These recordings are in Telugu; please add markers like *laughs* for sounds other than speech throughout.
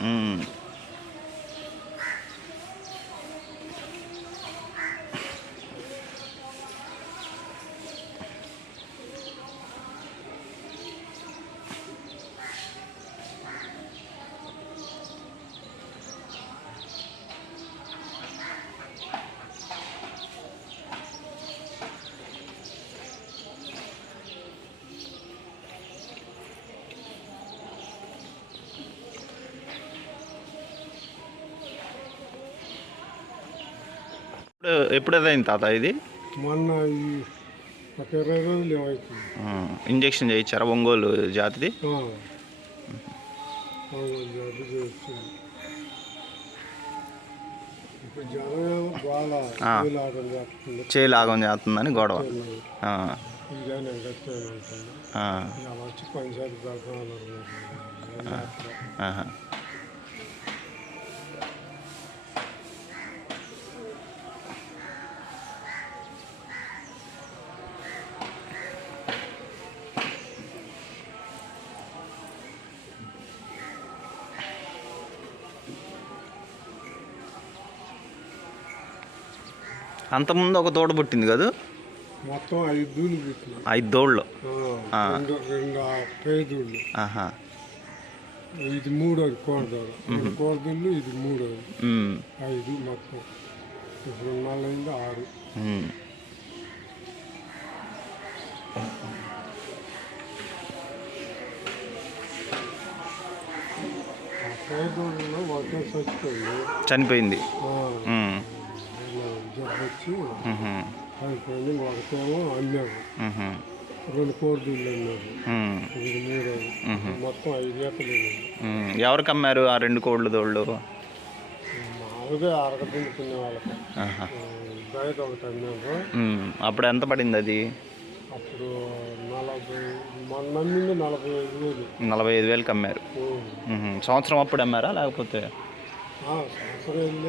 Mm. ఎప్పుడు అదైంది తాత ఇది? మొన్న ఈ ఒక ఇరవై రోజులు ఏమవుతుంది ఆ, ఇంజెక్షన్ చేయించారా ఒంగోలు జాతిది? ఆ. అవును, జబ్బు చేస్తుంది. ఇప్పుడు జ్వరం ఏమో బాగా ఆ. వీలాటం చేస్తుంది చేలాగం చేస్తుందని గొడవ. ఆ, ఆ, ఇలా వచ్చి పంచాయతీ ఆహా. అంతకుముందు ఒక తోట పుట్టింది కదా? మొత్తం ఐదు ఐదు దోళ్ళు. ఇది మూడోది కోరదోడు కోరదుళ్ళు ఇది మూడోది. ఐదు మొత్తం. ఇప్పుడు నాలుగైంది ఆరు. చనిపోయింది. ఒకటేమో అమ్మాము ఉహు, రెండు కోరదుళ్ళు అన్నారు ఇది మొత్తం ఐదు ఏకలు. ఎవరికి అమ్మారు ఆ రెండు కోళ్ళు దోళ్ళు మామూలుగా అరగదిండుకునే వాళ్ళకి బయట ఒకటి అప్పుడు ఎంత పడింది అది? అప్పుడు నలభై నమ్మింది నలభై ఐదు వేలు. నలభై ఐదు వేలకి అమ్మారు. సంవత్సరం అప్పుడు అమ్మారా లేకపోతే? సంవత్సరం వెళ్ళి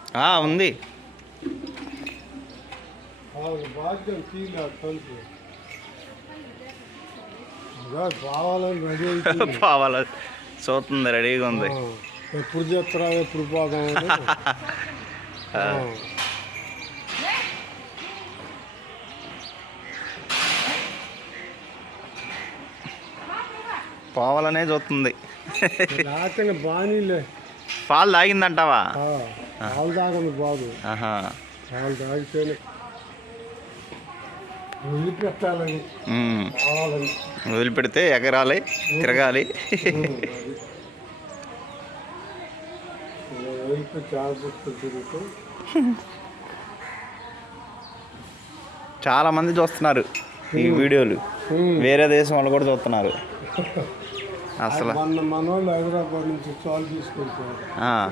పావాల *laughs* చూస్తుంది రెడీగా ఉంది. ఎప్పుడు చెప్తారా ఎప్పుడు *laughs* ఆ. పావాలనే చూస్తుంది. పాలు తాగిందంటావా? పాలు తాగండి బాబు. పాలు తాగితేనే వదిలిపెట్టాలని. ఉమ్. కావాలని. వదిలిపెడితే ఎగరాలి తిరగాలి. తిరుగుతూ చాలా మంది చూస్తున్నారు ఈ వీడియోలు. వేరే దేశం వాళ్ళు కూడా చూస్తున్నారు. *laughs* అసలు. మొన్న మనోళ్ళు హైదరాబాద్ నుంచి చాలు ఆ.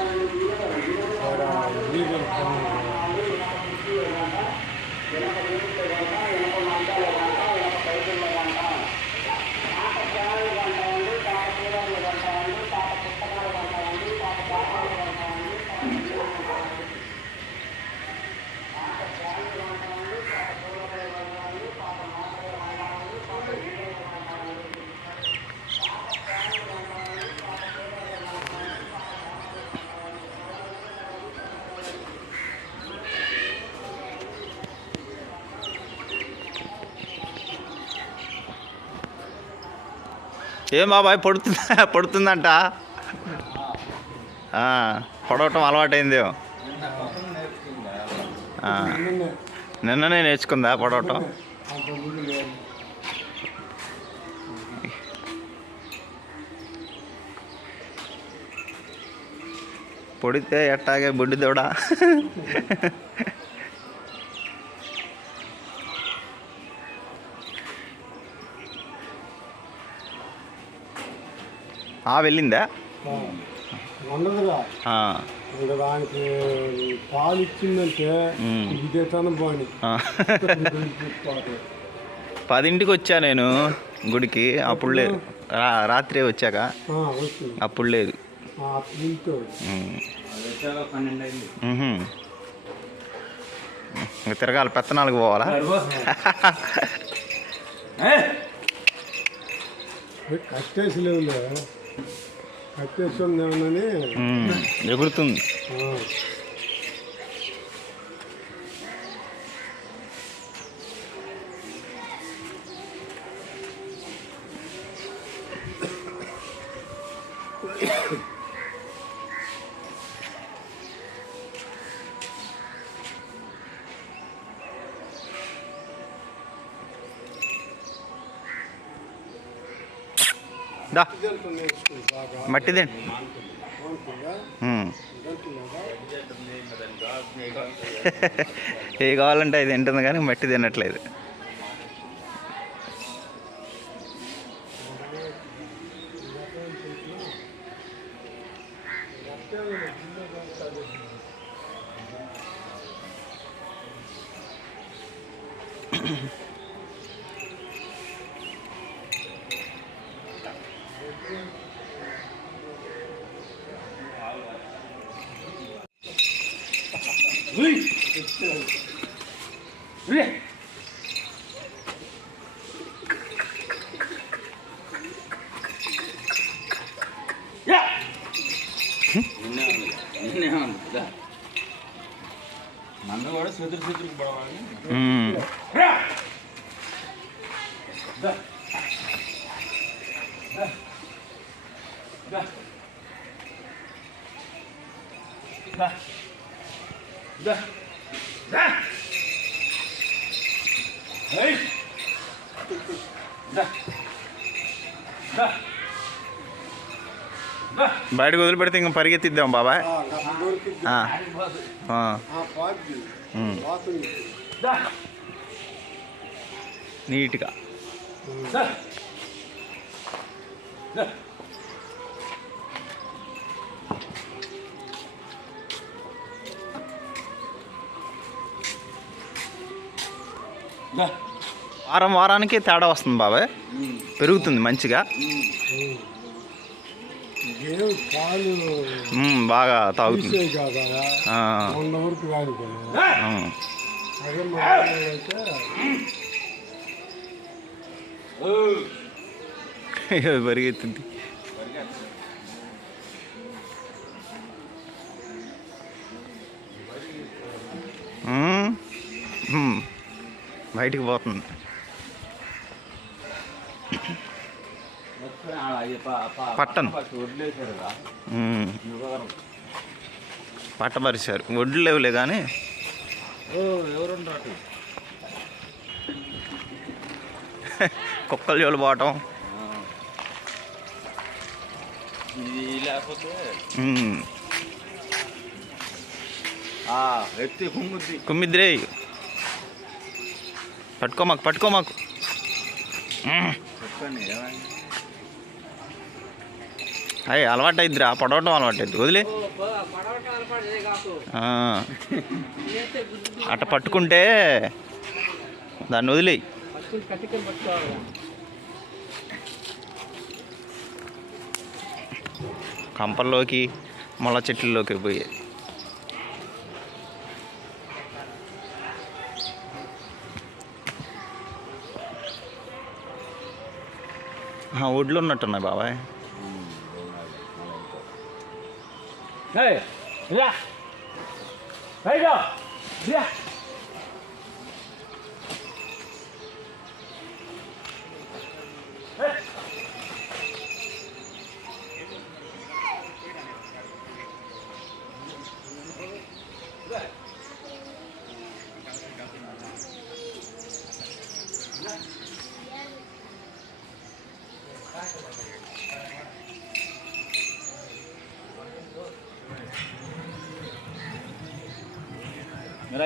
ఏం బాబాయ్ పడుతుందా? పడుతుందంట. పడవటం అలవాటైంది. నిన్ననే నేర్చుకుందా పడవటం? పొడితే ఎట్టాగే బుడ్డి దూడ వెళ్ళిందా? ఆ, ఉండదుగా ఆ, ఇంకా దానికి పాలు ఇచ్చిందంటే ఉమ్. ఇదే తన బాని ఆ. పదింటికి వచ్చా నేను గుడికి. అప్పుడు లేదు. రాత్రి వచ్చాక. అప్పుడు లేదు. తిరగాలి. పెత్తనాలకు పోవాలా? ఉందేమని ఉమ్, ఎగురుతుంది. దా. మట్టి తిండి ఉమ్. ఏ కావాలంటే అది తింటుంది కానీ మట్టి తినట్లేదు. నన్ను కూడా చేతులు చేతులు పడవాలి ఉమ్. బయటకు వదిలిపెడితే ఇంకా పరిగెత్తిద్దాం బాబాయ్. ఆ. ఆ. పార్టీ ఉమ్. వాసన నీట్గా వారం వారానికి తేడా వస్తుంది బాబాయ్. పెరుగుతుంది మంచిగా. బాగా తాగుతుంది. పరిగెత్తుంది. ఉమ్. బయటికి పోతుంది. పట్టను. పట్టపరిచారు. వడ్లు లేవులే కానీ. కుక్కలు జోలు పోవటం కుమ్మిద్రే పట్టుకో మాకు పట్టుకో మాకు. అయ్యి అలవాటు అయిద్దిరా పడవటం అలవాటు అయింది వదిలే అట్ట పట్టుకుంటే దాన్ని వదిలేయి. కంపల్లోకి మొల చెట్లలోకి పోయాయి ఒడ్లు ఉన్నట్టున్నాయి బాబాయ్.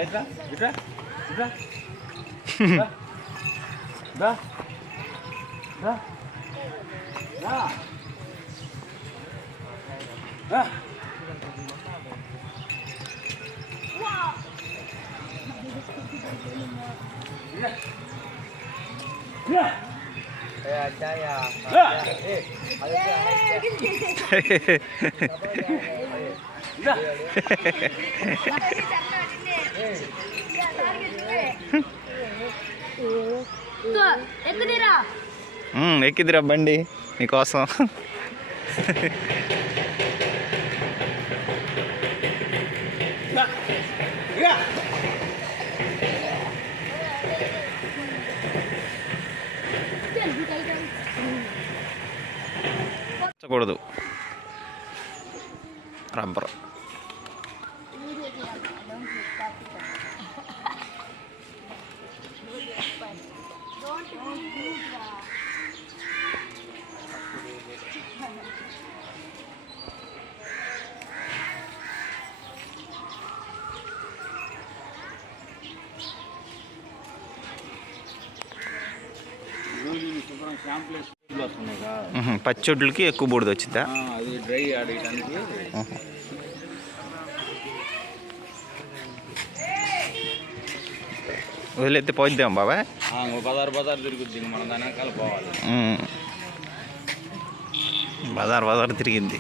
మీరు ఇట్రా ఇట్రా ఇట్రా దా. దా దా దా దా ఎక్కుదిరా ఉమ్, ఎక్కిద్దిరా బండి నీకోసం కూడదు రబ్బర్ రోజు శుభ్రం ఎక్కిదిరా బండి మీకోసం కూడదు రబ్బరు. పచ్చొడ్లకి ఎక్కువ బూడిద వచ్చిద్దా? ఆ, అది డ్రై ఆడేయడానికి వదిలేస్తే పోద్దాం బాబాయ్. ఆ, ఇంకో బజార్ బజార్ తిరుగుద్ది మనం దాని వెనకాల పోవాలి. బజార్ బజార్ తిరిగింది.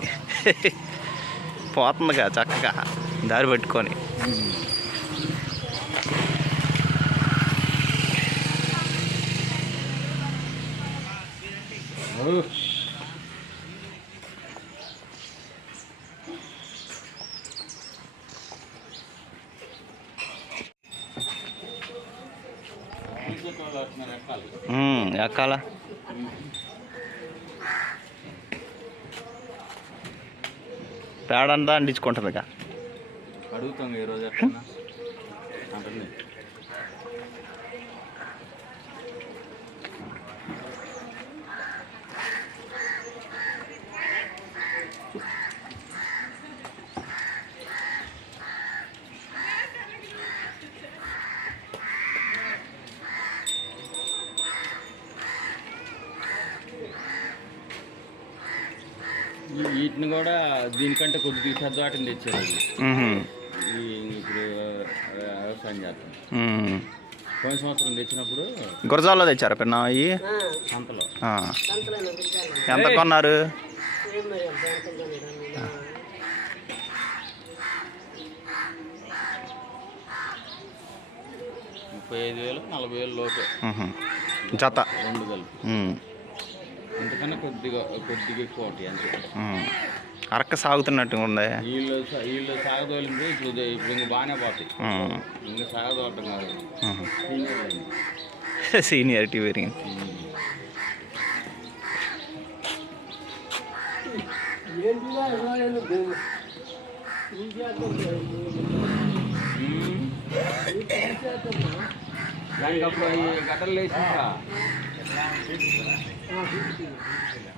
పోతుందిగా చక్కగా దారి పెట్టుకొని. వాళ్ళు ఎక్కాల. పేడంతా అంటించుకుంటుందిగా అడుగుతాం ఈ వీటిని కూడా దీనికంటే కొద్దిగా పెద్ద వాటిని తెచ్చారు. ఇప్పుడు వ్యవసాయం చేస్తాం. పోయిన సంవత్సరం తెచ్చినప్పుడు గురజాల్లో తెచ్చారా పిన్న అవి సంతలో. ఆ. ఎంత కొన్నారు? ముప్పై ఐదు వేలు నలభై వేలు లోపే. జత. రెండు కలిపి. ఉమ్, ఇంతకన్నా కొద్దిగా కొద్దిగా ఎక్కువ ఉంటాయి అంతే. అరక్క సాగుతున్నట్టు ఉంది. వీళ్ళు వీళ్ళు సాగదోలింది ఇప్పుడు ఇప్పుడు ఇంక బాగానే పోతాయి. ఇంకా సాగదోలటం కాదు. సీనియారిటీ పెరిగింది. దానికి అప్పుడు ఈ గడ్డలు వేసిందా Rambut sih.